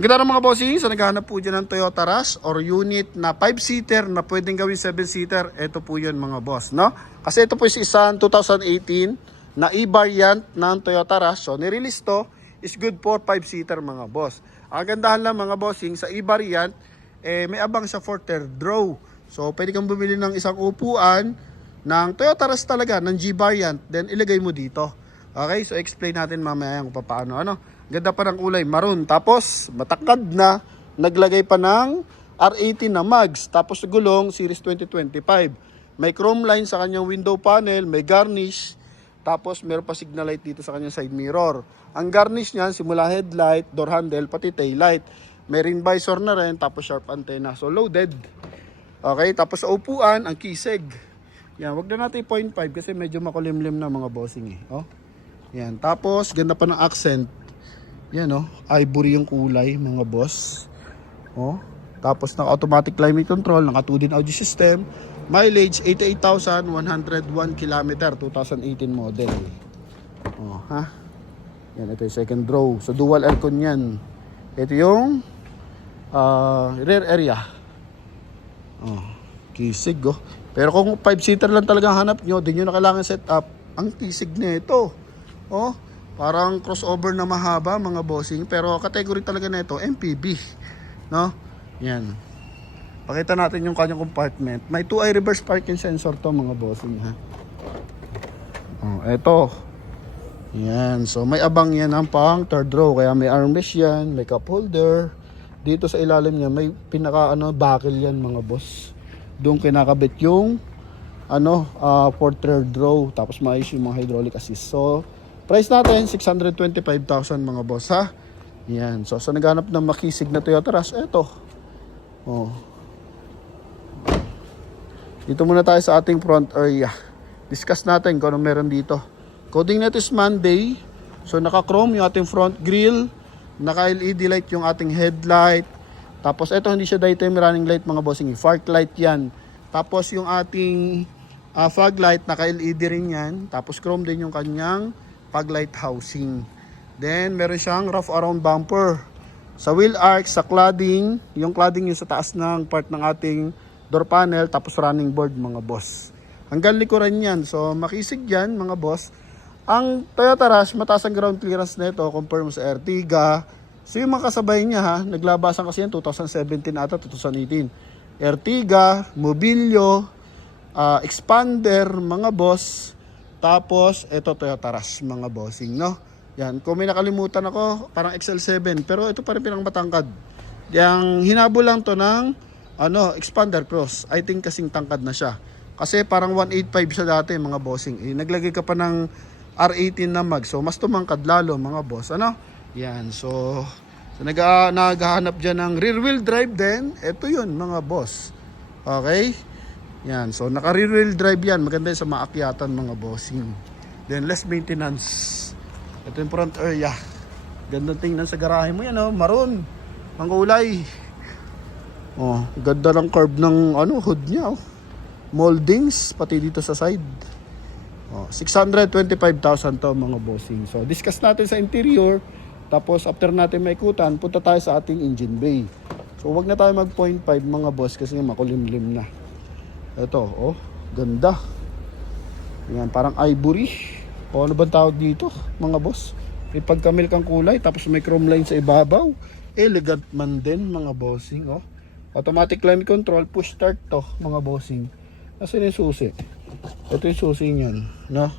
Maganda ng mga bossing, sa naghahanap po dyan ng Toyota Rush or unit na 5-seater na pwedeng gawin 7-seater, ito po yun mga boss, no? Kasi ito po is isang 2018 na e-variant ng Toyota Rush. So, nirelease to, is good for 5-seater mga boss. Ang gandahan lang mga bossing, sa e-variant, may abang siya for third row. So, pwede kang bumili ng isang upuan ng Toyota Rush talaga, ng G-variant, then ilagay mo dito. Okay, so explain natin mamaya kung paano. Ganda pa ng kulay, maroon. Tapos, matakad na, naglagay pa ng R18 na mags. Tapos, gulong, series 2025. May chrome line sa kanyang window panel, may garnish. Tapos, meron pa signal light dito sa kanyang side mirror. Ang garnish niyan, simula headlight, door handle, pati tail light. May ring visor na rin, tapos sharp antenna. So, loaded. Okay, tapos sa upuan, ang kisig. Yan, wag na natin 0.5 kasi medyo makulimlim na mga bossing eh. Oh. Yan, tapos, ganda pa ng accent. Yan ivory yung kulay mga boss. Tapos naka-automatic climate control, naka 2 din audio system. Mileage 88,101 km, 2018 model. Yan, ito yung second row. So dual aircon yan. Ito yung rear area. Kisig Pero kung 5-seater lang talaga hanap nyo, din nyo na kailangan set up. Ang kisig na ito. Parang crossover na mahaba mga bossing, pero category talaga nito MPV, no? Yan. Pakita natin yung kanyang compartment. May 2i reverse parking sensor to mga bossing ha. Eto. Yan, so may abang yan ang pang third row, kaya may armrest yan, may cup holder. Dito sa ilalim niya may pinaka buckle yan mga boss. Doon kinakabit yung for third row, tapos maayos yung mga hydraulic assist. So price natin, 625,000 mga boss ha. Yan. So, sa naghanap ng makisig na Toyota Rush, eto. Dito muna tayo sa ating front area. Discuss natin kung ano meron dito. Coding net is Monday. So, naka-chrome yung ating front grille. Naka-LED light yung ating headlight. Tapos, eto hindi siya daytime running light mga bossing. Fog light yan. Tapos, yung ating fog light, naka-LED rin yan. Tapos, chrome din yung kanyang fog light housing. Then meron siyang rough around bumper. Sa wheel arch, sa cladding, yung cladding yung sa taas ng part ng ating door panel, tapos running board mga boss. Hanggang likuran yan. So makisig yan mga boss. Ang Toyota Rush, mataas ang ground clearance nito compare mo sa Ertiga. So yung mga kasabay niya naglabasan kasi yan 2017 ata, 2018. Ertiga, Mobilio, Expander mga boss. Tapos, ito Toyota Rush mga bossing, no? Yan, kung may nakalimutan ako, parang XL7, pero ito pa rin pinakamatangkad. Yang hinabol lang to ng, Expander Cross. I think kasing tangkad na siya. Kasi parang 185 siya dati mga bossing. Naglagay ka pa ng R18 na mag, so mas tumangkad lalo mga boss, Yan, so naghahanap dyan ng rear wheel drive din. Ito yun mga boss. Okay? Yan, so naka rear wheel drive yan. Maganda sa maakyatan mga bossing. Then less maintenance. Ito yung front area. Ganda tingnan sa garahe mo yan maroon. Ang kulay. Ganda ng curve ng hood niya Moldings pati dito sa side. 625,000 to mga bossing. So discuss natin sa interior. Tapos after natin maikutan, punta tayo sa ating engine bay. So wag na tayo mag 0.5 mga boss kasi makulimlim na. Ito, ganda. Yan, parang ivory. Ano bang tawag dito, mga boss? May pagkamilk ang kulay, tapos may chrome line sa ibabaw. Elegant man din, mga bossing, Automatic climate control, push start to, mga bossing. Nasaan yung susi? Ito yung susi niyan, no?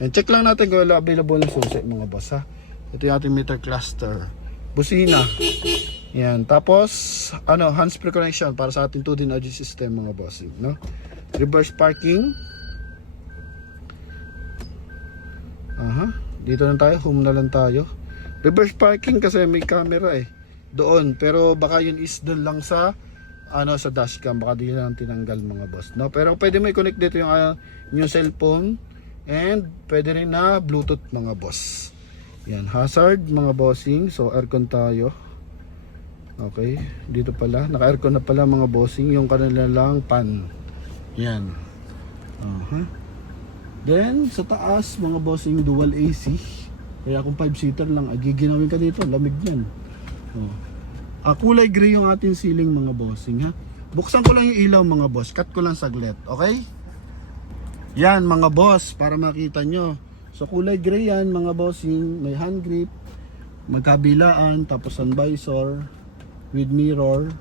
And check lang natin kung available yung susi, mga boss, ha? Ito yung ating meter cluster. Busina. Yan, tapos hands-free connection para sa ating 2D audio system mga bossing, no? Reverse parking. Dito na tayo, home na lang tayo. Reverse parking kasi may camera doon, pero baka yun is doon lang sa sa dashcam, baka di lang tinanggal mga boss, no? Pero pwede mo i-connect dito yung cellphone and pwede rin na Bluetooth mga boss. Yan, hazard mga bossing. So aircon tayo. Okay, dito pala, naka-aircon na pala mga bossing, yung kanilang pan. Yan. Then, sa taas mga bossing, dual AC. Kaya kung 5-seater lang, giginawin ka dito, lamig yan. Kulay gray yung ating ceiling mga bossing ha. Buksan ko lang yung ilaw mga boss. Cut ko lang saglit. Okay? Yan mga boss. Para makita nyo. So kulay gray yan mga bossing. May hand grip. Magkabilaan. Tapos sun visor. With mirror.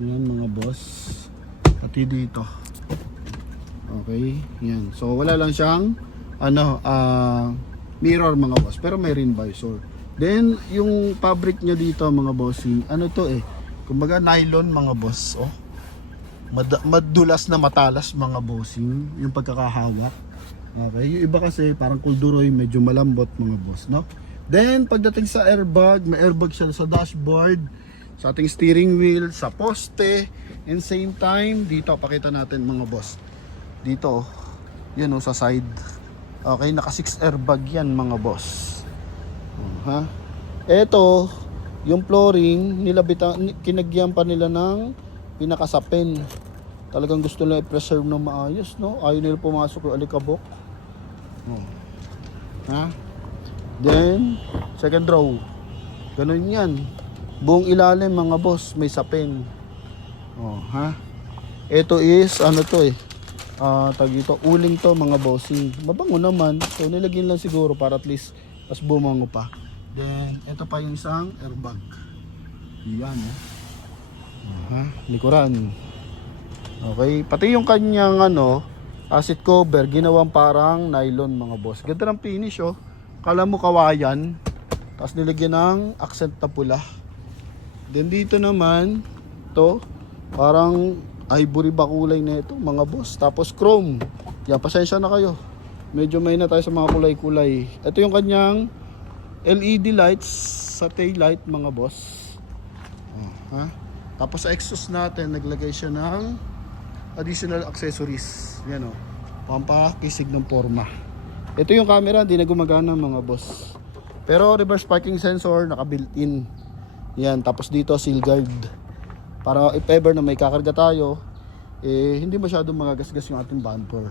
Yan mga boss. Pati dito. Okay. Yan. So wala lang siyang mirror mga boss. Pero may rin visor. Then, yung fabric niya dito mga bossing, ano to kumbaga nylon mga boss, madulas na matalas mga bossing, yung pagkakahawak. Okay, yung iba kasi parang kulduroy, medyo malambot mga boss, no? Then, pagdating sa airbag, may airbag siya sa dashboard, sa ating steering wheel, sa poste, and same time, dito, pakita natin mga boss. Dito, yan sa side. Okay, naka 6 airbag yan mga boss. Ha? Ito, yung flooring, kinagyan pa nila ng pinakasapin. Talagang gusto nila i-preserve na maayos, no? Ayaw nila pumasok yung alikabok. Ha? Then, second row. Ganun yan. Buong ilalim mga boss, may sapin. Ha? Ito is, tag ito, uling to mga bossing. Mabango naman. So, nilagyan lang siguro para at least mas bumango pa. Then, ito pa yung isang airbag. Yan, likuran. Okay, pati yung kanyang seat cover, ginawang parang nylon mga boss. Ganda ng finish, Kala mo kawayan. Tapos nilagyan ng accent na pula. Then dito naman, to parang ivory ba kulay na ito mga boss. Tapos chrome. Yan, pasensya na kayo. Medyo may na tayo sa mga kulay-kulay. Ito yung kanyang LED lights sa tail light mga boss. Tapos sa exhaust natin, naglagay siya ng additional accessories. Yan pampakisig ng forma. Ito yung camera, hindi na gumagana mga boss. Pero reverse parking sensor, naka-built-in. Yan, tapos dito seal guard. Para if ever na may kakarga tayo, hindi masyadong magagasgas yung ating bumper.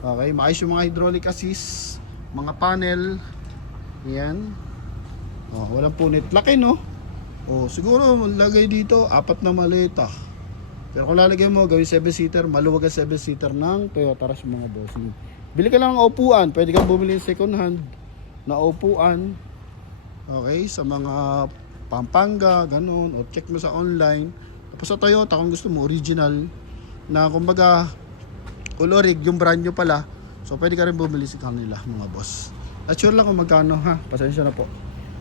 Okay, maayos yung mga hydraulic assist, mga panel. Yan. Walang punit. Laki, no? Siguro lagay dito 4 na maleta. Pero kung lalagay mo, gawin 7-seater, maluwag ang 7-seater ng Toyota Rush mga bossing. Bili ka lang ng upuan. Pwede kang bumili ng second hand na upuan. Okay, sa mga Pampanga, ganun. O check mo sa online. Tapos sa Toyota, kung gusto mo, original. Na kumbaga, Olorig, yung brand nyo pala. So, pwede ka rin bumili sa kanila, mga boss. At sure lang kung magkano, ha? Pasensya na po.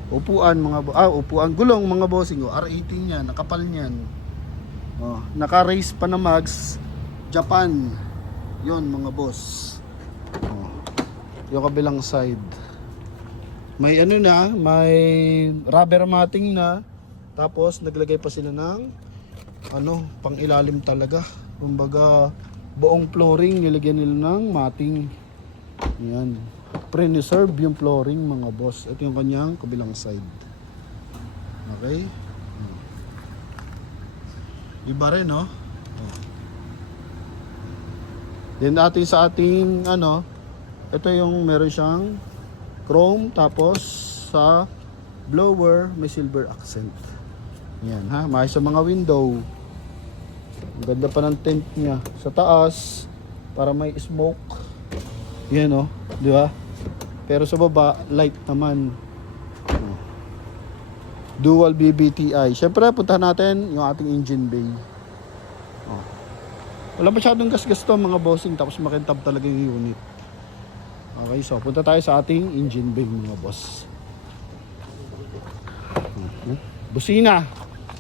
Upuan, upuan. Gulong, mga bossing. R18 yan, nakapal yan. Naka-race pa na mags. Japan. Yon mga boss. Yung kabilang side. May may rubber matting na. Tapos, naglagay pa sila ng, pang ilalim talaga. Kumbaga, buong flooring nilagyan nila ng matting. Yan. Pre-reserve yung flooring mga boss. Ito yung kanyang kabilang side. Okay? Iba rin, no? Then atin sa ating ito yung meron siyang chrome, tapos sa blower may silver accent. Yan, ha? May sa mga window. Ang ganda pa ng tent niya. Sa taas, para may smoke. Yan di ba? Pero sa baba, light naman. Dual BBTI. Siyempre, puntahan natin yung ating engine bay. Wala masyadong gas-gas to mga bossing. Tapos makintab talaga yung unit. Okay, so punta tayo sa ating engine bay mga boss. Busina.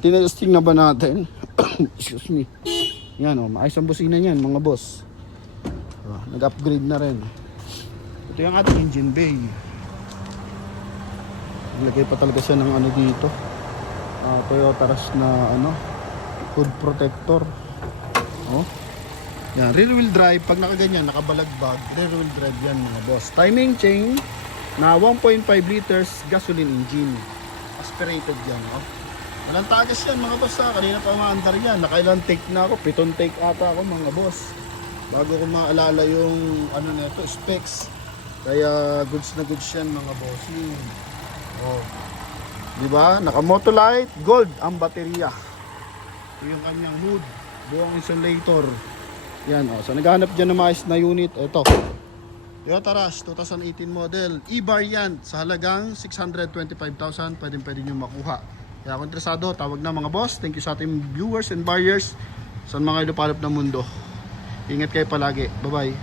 Tinasting na ba natin? Excuse me. Yan maayos ang busina niyan mga boss. Nag-upgrade na rin. Ito yung ating engine bay. Naglagay pa talaga siya ng dito. Toyota Rush na hood protector. Yan, rear wheel drive. Pag nakaganyan, nakabalagbag, rear wheel drive yan mga boss. Timing chain na 1.5 liters gasoline engine. Aspirated yan. Walang tagas yan mga boss. Kanina pa maandar yan. Nakailang take na ako. 7 take ata ako mga boss. Bago ko maalala yung nito, specs. Kaya goods na goods yan mga bossing. Di ba? Naka Motolite gold ang baterya. Ito yung kanyang hood, buong insulator. Yan, oh. So naghahanap dyan ng maayos na unit. Ito, Toyota Rush 2018 model, e-variant sa halagang 625,000. Pwede nyo makuha. Kaya kung interesado, tawag na mga boss. Thank you sa ating viewers and buyers sa mga ilupalop ng mundo. Ingat kayo palagi. Bye bye.